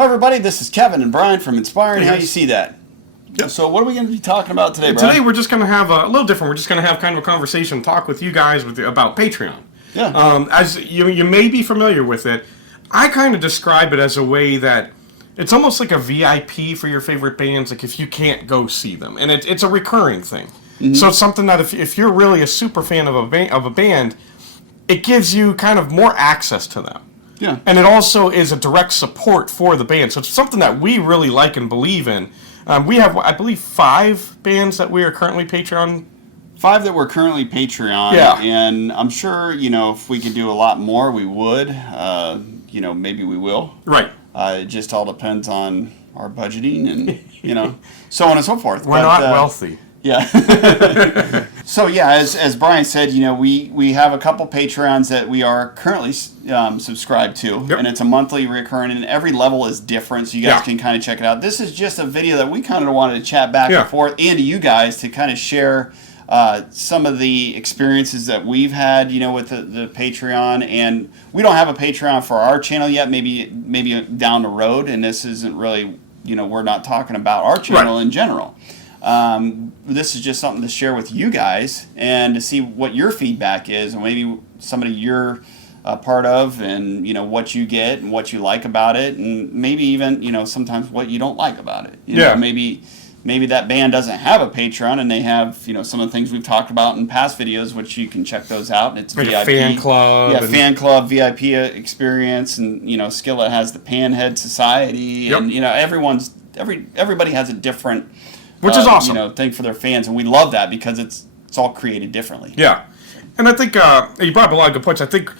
Hi everybody, this is Kevin and Brian from Inspiring Hey, How guys. You See That. Yep. So what are we going to be talking about today, Brian? Today we're just going to have a little different. We're just going to have kind of a conversation, talk with you guys about Patreon. Yeah. As you may be familiar with it, I kind of describe it as a way that it's almost like a VIP for your favorite bands, like if you can't go see them. And it's a recurring thing. Mm-hmm. So it's something that if you're really a super fan of a band, it gives you kind of more access to them. Yeah. And it also is a direct support for the band. So it's something that we really like and believe in. We have, I believe, 5 bands that we are currently Patreon. 5 that we're currently Patreon. Yeah. And I'm sure, if we could do a lot more, we would. Maybe we will. Right. It just all depends on our budgeting and, so on and so forth. We're not wealthy. Yeah. So yeah, as Brian said, we have a couple Patreons that we are currently subscribed to, Yep. and it's a monthly recurring, and every level is different, so you guys can kind of check it out. This is just a video that we kind of wanted to chat back and forth, and to you guys to kind of share some of the experiences that we've had, with the Patreon. And we don't have a Patreon for our channel yet. Maybe down the road, and this isn't really, we're not talking about our channel in general. This is just something to share with you guys and to see what your feedback is, and maybe somebody you're a part of, and what you get and what you like about it, and maybe even sometimes what you don't like about it. Maybe that band doesn't have a Patreon, and they have some of the things we've talked about in past videos, which you can check those out. And it's like VIP, a fan club, fan club, VIP experience, and Skillet has the Panhead Society, and everybody has a different. Which is awesome. Thing for their fans, and we love that because it's all created differently. Yeah, and I think you brought up a lot of good points. I think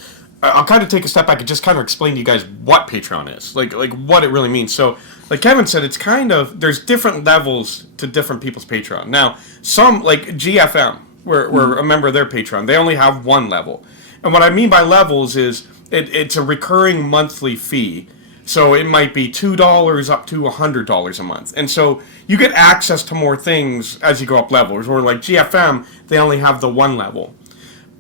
I'll kind of take a step back and just kind of explain to you guys what Patreon is, like what it really means. So, like Kevin said, it's kind of, there's different levels to different people's Patreon. Now, some, like GFM, we're a member of their Patreon, they only have one level. And what I mean by levels is it's a recurring monthly fee. So it might be $2 up to $100 a month. And so you get access to more things as you go up levels. Or like GFM, they only have the one level.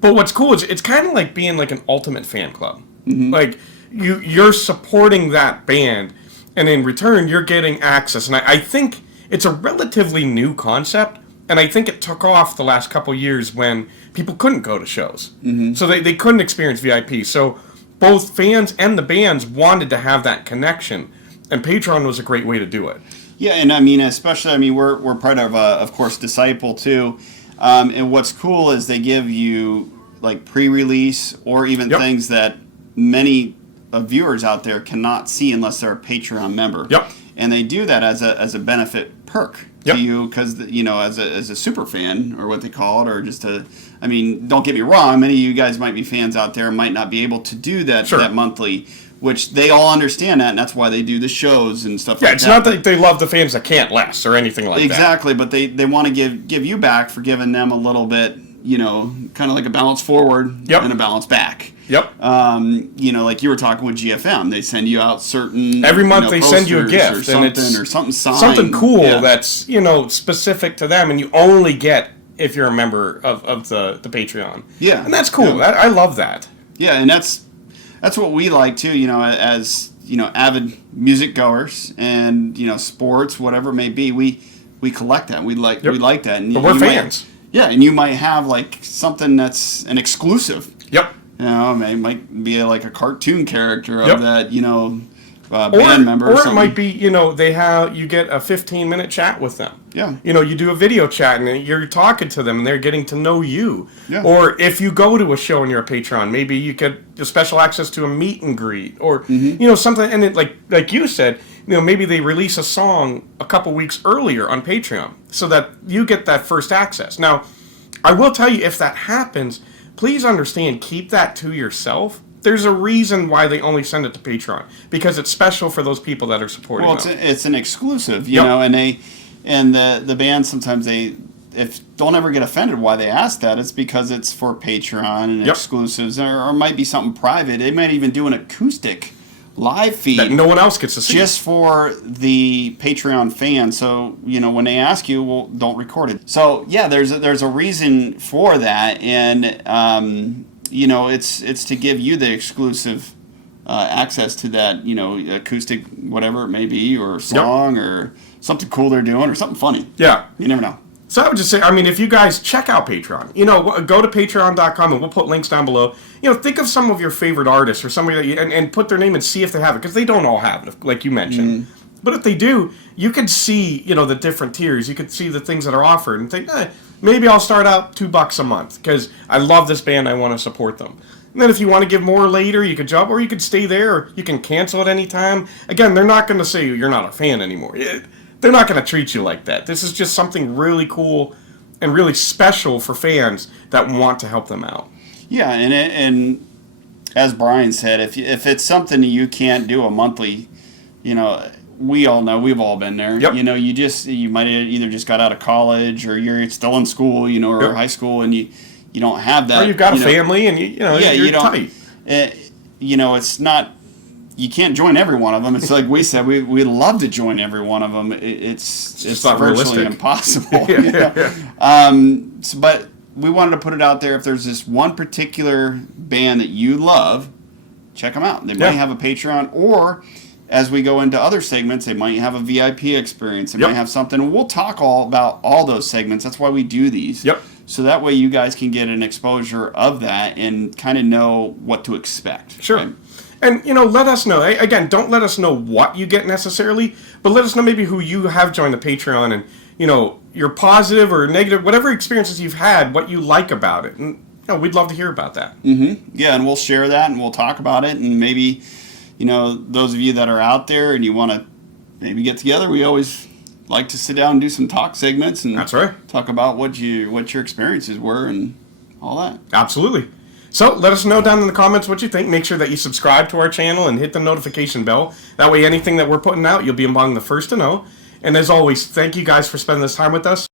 But what's cool is it's kind of like being like an ultimate fan club. Mm-hmm. Like you're supporting that band, and in return you're getting access. And I think it's a relatively new concept, and I think it took off the last couple years when people couldn't go to shows. Mm-hmm. So they couldn't experience VIP. So both fans and the bands wanted to have that connection, and Patreon was a great way to do it. Yeah, and especially, we're part of course, Disciple too. And what's cool is they give you like pre-release or even things that many viewers out there cannot see unless they're a Patreon member. Yep. And they do that as a benefit perk to you, because as a super fan, or what they call it, or just don't get me wrong, many of you guys might be fans out there and might not be able to do that that monthly, which they all understand that, and that's why they do the shows and stuff like that. Yeah, it's not that they love the fans that can't less or anything like that. Exactly, but they want to give you back for giving them a little bit, kind of like a balance forward and a balance back. Yep. Like you were talking with GFM, they send you out certain every month they send you a gift or something signed, something cool that's specific to them, and you only get if you're a member of the Patreon. Yeah, and that's cool. Yeah. I love that. Yeah, and that's what we like too. As avid music goers and sports, whatever it may be, we collect that. We like that. And but we're fans. And you might have like something that's an exclusive. Yep. It might be like a cartoon character of that, band member. Or it might be, you get a 15-minute chat with them. Yeah. You do a video chat and you're talking to them and they're getting to know you. Yeah. Or if you go to a show and you're a Patreon, maybe you get special access to a meet and greet or, something. And it, like you said, maybe they release a song a couple weeks earlier on Patreon so that you get that first access. Now, I will tell you, if that happens, please understand, keep that to yourself. There's a reason why they only send it to Patreon, because it's special for those people that are supporting them. Well, it's an exclusive, and the band sometimes don't ever get offended why they ask that. It's because it's for Patreon and exclusives, or it might be something private. They might even do an acoustic live feed that no one else gets to see, just for the Patreon fans. So when they ask you, well, don't record it. So yeah, there's a reason for that, and it's to give you the exclusive access to that, acoustic, whatever it may be, or song, or something cool they're doing, or something funny. Yeah. You never know. So I would just say, if you guys check out Patreon, go to patreon.com and we'll put links down below. Think of some of your favorite artists or somebody that and put their name and see if they have it, because they don't all have it, like you mentioned. But if they do, you could see, the different tiers. You could see the things that are offered and think, maybe I'll start out $2 a month because I love this band, I want to support them. And then if you want to give more later, you could jump, or you could stay there, or you can cancel at any time. Again, they're not going to say you're not a fan anymore. They're not going to treat you like that. This is just something really cool and really special for fans that want to help them out. Yeah, and as Brian said, if it's something you can't do a monthly, we all know, we've all been there. Yep. You might have either just got out of college, or you're still in school, or high school, and you don't have that. Or you've got a family, and you're tight. It's not. You can't join every one of them. It's like we said, we'd love to join every one of them. It's not virtually realistic. impossible. But we wanted to put it out there. If there's this one particular band that you love, check them out. They might have a Patreon, or as we go into other segments, they might have a VIP experience. They might have something. We'll talk all about all those segments. That's why we do these. Yep. So that way you guys can get an exposure of that and kind of know what to expect. Sure. Right? And, let us know. Again, don't let us know what you get necessarily, but let us know maybe who you have joined the Patreon and, your positive or negative, whatever experiences you've had, what you like about it. And, we'd love to hear about that. Mm-hmm. Yeah, and we'll share that and we'll talk about it. And maybe, those of you that are out there and you want to maybe get together, we always like to sit down and do some talk segments and that's right. Talk about what your experiences were and all that. Absolutely. So let us know down in the comments what you think. Make sure that you subscribe to our channel and hit the notification bell. That way anything that we're putting out, you'll be among the first to know. And as always, thank you guys for spending this time with us.